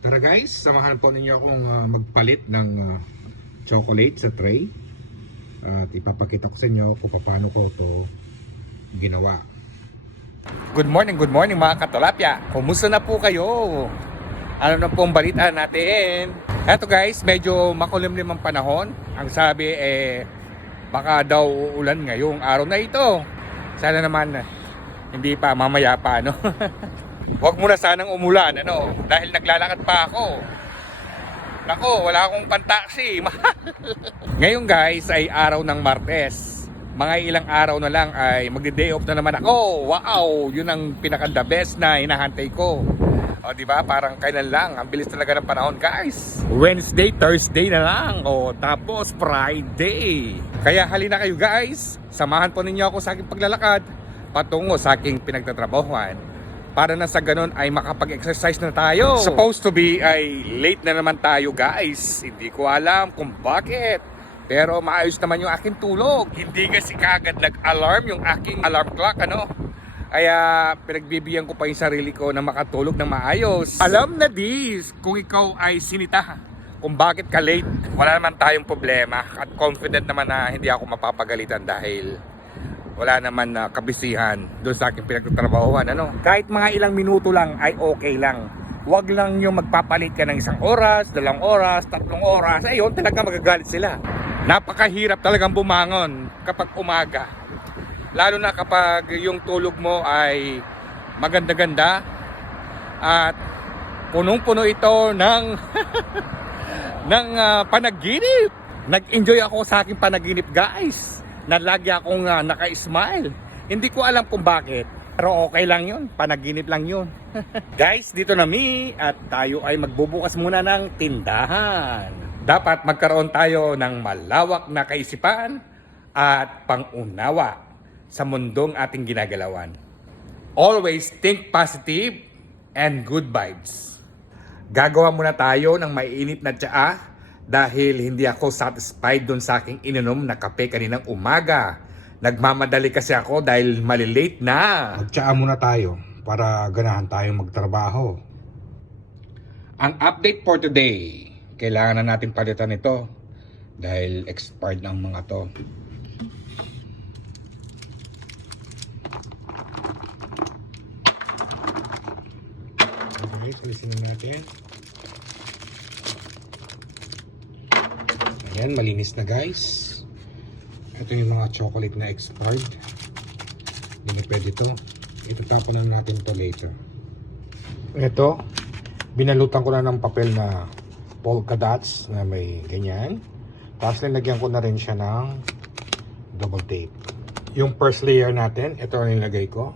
Tara guys, samahan po ninyo akong ah, magpalit ng ah, chocolate sa tray. At ipapakita ko sa inyo kung paano ko to ginawa. Good morning, good morning mga katolapya. Kumusta na po kayo? Ano na pong balita natin? Eto guys, medyo makulimlim ang panahon. Ang sabi eh, baka daw uulan ngayong araw na ito. Sana naman hindi pa, mamaya pa, no? Huwag muna sanang umulan, ano? Dahil naglalakad pa ako. Nako, wala akong pantaksi. Ngayon guys ay araw ng Martes. Mga ilang araw na lang ay magde-day off na naman ako. Wow, yun ang pinaka the best na hinahantay ko. O di ba? Parang kailan lang. Ang bilis talaga ng panahon, guys. Wednesday, Thursday na lang. O tapos Friday. Kaya halina kayo, guys. Samahan po ninyo ako sa aking paglalakad patungo sa aking pinagtatrabahuan para na sa ganun ay makapag-exercise na tayo. Supposed to be ay late na naman tayo guys. Hindi ko alam kung bakit. Pero maayos naman yung aking tulog. Hindi kasi kagad nag-alarm yung aking alarm clock ano. Kaya pinagbibigyan ko pa yung sarili ko na makatulog ng maayos. Alam na dis kung ikaw ay sinita kung bakit ka late. Wala naman tayong problema at confident naman na hindi ako mapapagalitan dahil wala naman na kabisihan doon sa aking pinagtatrabahuan ano kahit mga ilang minuto lang ay okay lang Huwag lang yung magpapalit ka ng isang oras, dalawang oras, tatlong oras. Ayun, talaga magagalit sila. Napakahirap talagang bumangon kapag umaga. Lalo na kapag yung tulog mo ay maganda-ganda at punong-puno ito ng ng ah, panaginip. Nag-enjoy ako sa aking panaginip, guys. Na lagi akong ah, naka-smile. Hindi ko alam kung bakit. Pero okay lang yun. Panaginip lang yun. guys, dito na mi at tayo ay magbubukas muna ng tindahan. Dapat magkaroon tayo ng malawak na kaisipan at pangunawa sa mundong ating ginagalawan. Always think positive and good vibes. Gagawa muna tayo ng mainit na tsaa dahil hindi ako satisfied doon sa aking ininom na kape kaninang umaga. Nagmamadali kasi ako dahil malilate na. Magtsaa muna tayo para ganahan tayong magtrabaho. Ang update for today, kailangan na natin palitan ito dahil expired ng mga to. Okay, na natin. Ayan, malinis na guys. Ito yung mga chocolate na expired. Hindi pwede to. Itatapon na natin to later. Ito, binalutan ko na ng papel na polka dots na may ganyan. Tapos nilagyan ko na rin siya ng double tape. Yung first layer natin, ito ang nilagay ko.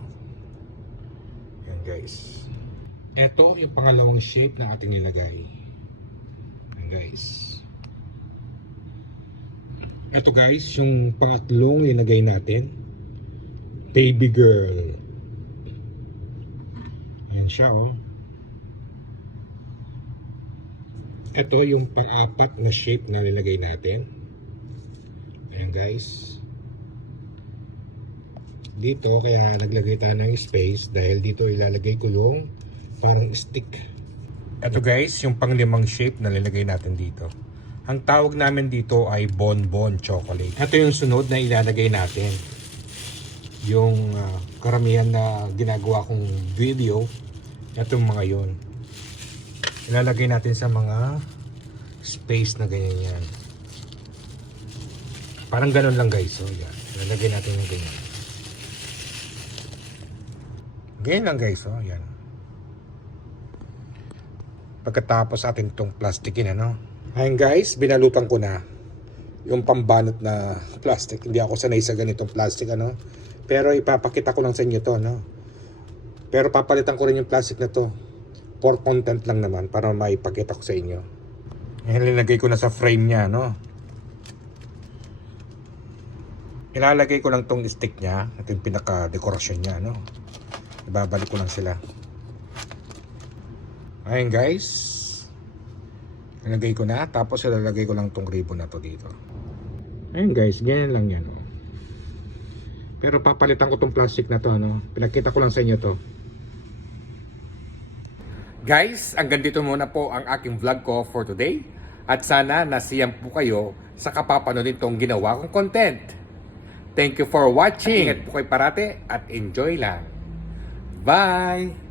Yan guys. Ito yung pangalawang shape na ating nilagay. Yan guys. Ito guys, yung pangatlong nilagay natin. Baby girl. Ayan siya oh. Ito yung pang-apat na shape na nilagay natin. Ayan guys. Dito kaya naglagay tayo ng space dahil dito ilalagay ko yung parang stick. Ito guys, yung panglimang shape na nilagay natin dito. Ang tawag namin dito ay bonbon chocolate. Ito yung sunod na ilalagay natin. Yung ah, karamihan na ginagawa kong video, itong mga yon. Ilalagay natin sa mga space na ganyan yan. Parang ganun lang guys. So, yan. Ilalagay natin yung ganyan. Ganyan lang guys. Oh, yan. Pagkatapos atin itong plastikin, ano? Ayun guys, binalutan ko na yung pambanot na plastic. Hindi ako sanay sa ganitong plastic, ano? Pero ipapakita ko lang sa inyo to, no? Pero papalitan ko rin yung plastic na to. For content lang naman, para maipakita ko sa inyo. Ayan, linagay ko na sa frame niya, no? Ilalagay ko lang tong stick niya. Ito yung pinaka-dekorasyon niya, no? Ibabalik ko lang sila. Ayun guys. Ilagay ko na. Tapos ilalagay ko lang tong ribbon na to dito. Ayun guys. Ganyan lang yan. Oh. Pero papalitan ko tong plastic na to. Ano? Pinakita ko lang sa inyo to. Guys, hanggang dito muna po ang aking vlog ko for today. At sana nasiyam po kayo sa kapapanood itong ginawa kong content. Thank you for watching. Ingat po kayo parate at enjoy lang. Bye!